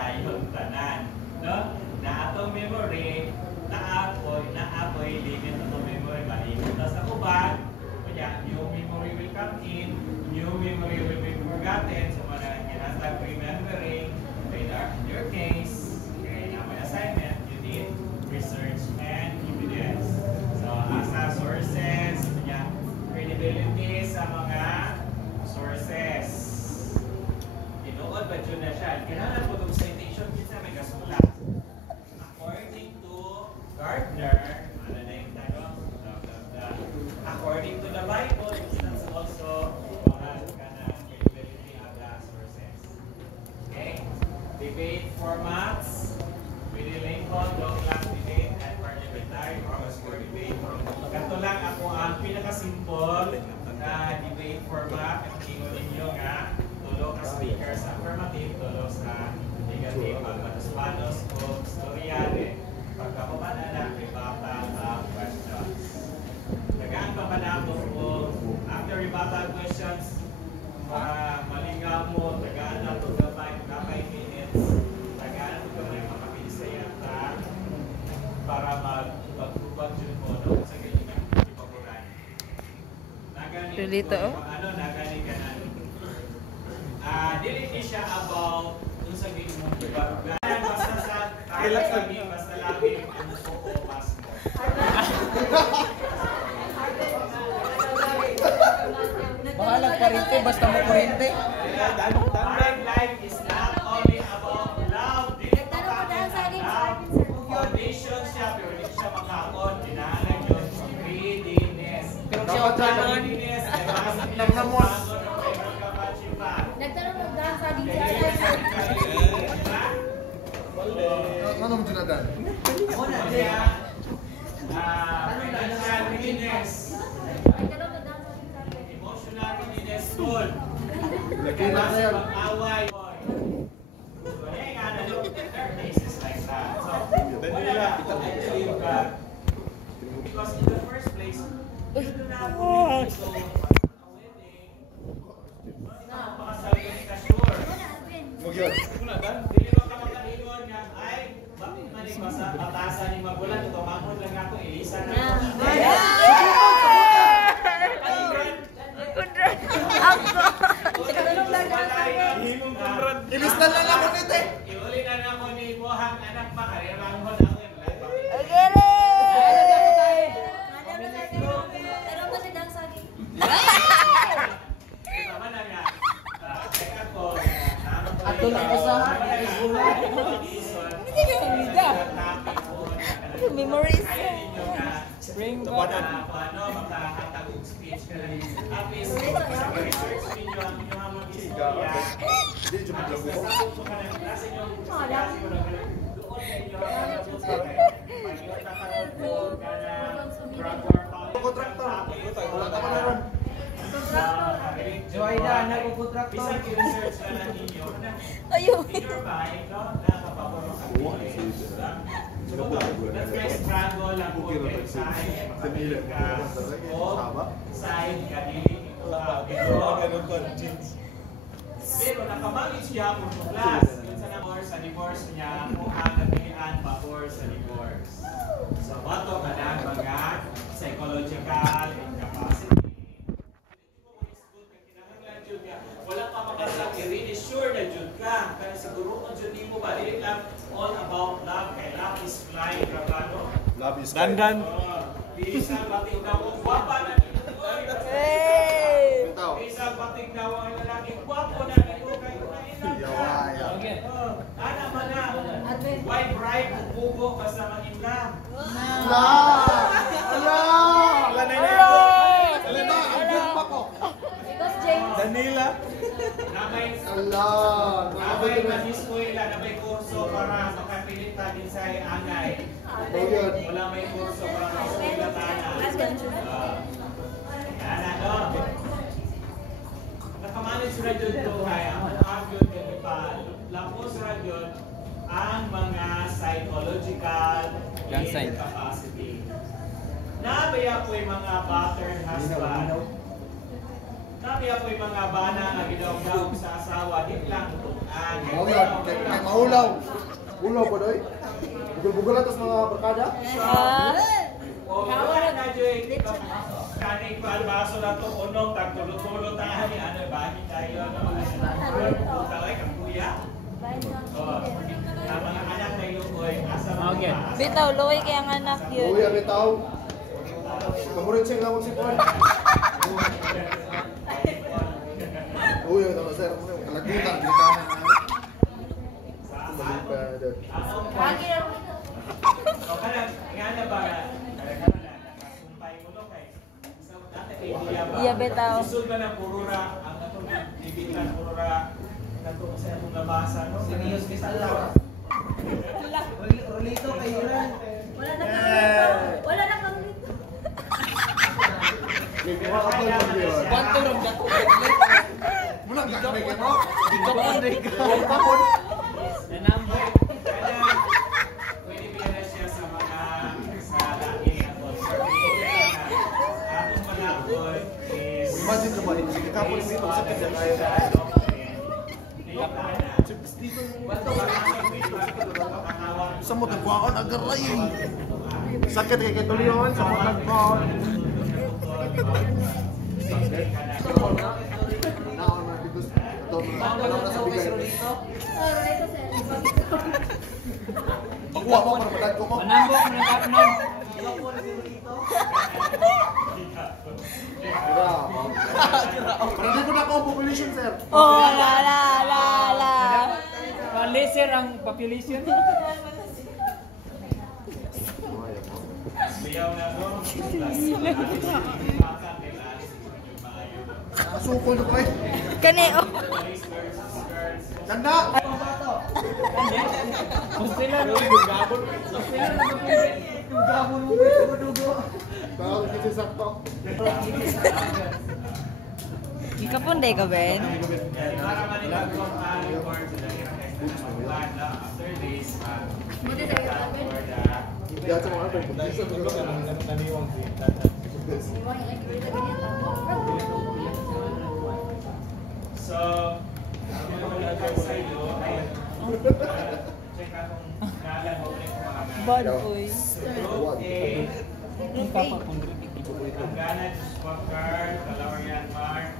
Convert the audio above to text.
yung tanan, no? Na atong memory, naapoy limit atong memory malimit. Tapos ako ba, new memory will come in, new memory will be forgotten. So, kinatag remembering. In your case, okay, na may assignment, you need research and evidence. So, asa sources, credibility sa mga sources. Tinuod ba dyan na siya? Kailangan po itong citation kinsa may kasulat. According to Gardner, ano na yung tanong? According to the Bible, it's also credibility of the sources. Okay? Debate formats. Willie Lincoln, Douglas debate, and parliamentary or debate. Ganito lang ako ang pinaka-simple na debate format. Tingin ninyo nga, tulo ka speakers affirmative, tulo sa negative, pagpatos-patos o storyale. Pagkapamana na, may batang questions. Tagaan pa pa na po, after rebuttal questions, malingaw mo, tagaan na ito gamay, 5 minutes. Tagaan na ito gamay, makapinisaya ka para mag-upag dyan mo, no? Sa ganyan na, ipaguran. Nagani ko, nagani ka na. Dili siya about dun sa ganyan mo, ipaguran. Basta sa basta lagi, ano po o mas mo. Bahalag parinte, basta mo kurente. Married life is not only about love. Dili pa love. Foundation siya, pero hindi siya makaon. Dinaanan yun. Readiness. Readiness. Nagnamos. Nagtanong mo dahil sa dito. Ano mo dyan dan? Financial readiness. Emotional readiness. School. Pag-away. Cases like that. So, because in the first place, you do not need to go a wedding. Napakasabi ka sure. Dili mo ka makaingon nga, ay, bakit manig batasan ni magulan, tumamod lang ako, ilisa na ako. Ilis na lang ako nito eh. Iuli na lang ako ni Mohang anak pa, kariranghon ako yung life. Pero kasi dahil sa akin. Tama na nga. Teka ko. Ato na ko sa Memories. spring Paano makahatag og speech ka lang. At least, sa research ninyo ang inyong mga istorya. Nasa inyong klase ko lang. Doon sa inyo ang mga busa. Pag-iot na karoon po ka na Joyda, nagko-contractor. Bisag i-research na lang ninyo. Ayun. In your mind, nakapapuro ka. Nag-struggle lang po kayo sa makabilig ka o side ka dili pero nakamanage siya po sa class. Yun sa divorce niya, kung ang nagpilihan pabor sa divorce. So, bato ka na mga psychological incapacity. Wala pa makasang i-really sure na jud ka. Kaya siguro kung jud mo ba, dili lang all about love. Kaya love is flying, rabano. Love is Dandan. Bisa bating daw ang gwapa na Hey! Bisa bating daw ang lalaki gwapo na ito kayo na ilang ka. Ana man na. Why bright o bugo basta mag-inlam? Because James. Danila. Nabay mag-eskwela, nabay kurso para makapilita din sa angay. Wala may kurso para makapilita tayo. Ana, no? Nakamanage na dyan ito kaya ang yun yung lapos na yun ang mga psychological incapacity. Nabaya po yung mga battered husband. Nabaya po yung mga bana na ginaw-gaw sa asawa. Di lang Oh, yun. Kay mahulaw. Ulaw po, doy. Bugol-bugol atas mga barkada. O, na, Joy. Kaning baso na to, unong, tagtulo-tulo tahan ni ano, bahin tayo, ano, talay, kang kuya. Ang mga anak na yung boy, asa mga Bitaw, luwi kay ang anak yun. Uy, ang itaw. Kamurin siya lang si Paul. Uy, ang itaw, sir. Kalagutan, likahan. Balikan. O, kanang, nga na ba, nakasumpay mo no kay, dati kay kuya ba? Iya, bitaw. Susod ba ng purura, ang atong bibigan purura, natong sa atong nabasa, no? Siniyos kay Salaw. Rolito kay Iran. Wala na kang Wala na kang lito. Kwanto rin ka? Muna gagawin ka mo? Pwede bigyan na siya sa mga sa laking atong atong panahon is Imagine naman, sige kapon dito, sakit na kaya. Sa mo tagwaon agaray. Sakit kay tuliyon sa mo tagwaon. Naon na because ito na sa bigay. Pagwa mo para madag ko mo. Manambok mo ng kapnon. Pero di ko na ako population sir. Oh, la la la la. Lesser ang population. Biyaw na no. Sukol ko eh. Kani oh. Tanda. Sila no. Bawal kasi sakto. Ikapunday ka, Ben? Para manilagong report sa dahil after this, Diyan sa mga other population ko so, hindi naman nagkag sa iyo ay check akong ngalan mo ulit mga Bad boy. Group A, ang Gana, Joshua Carl, Kalawarian Mark,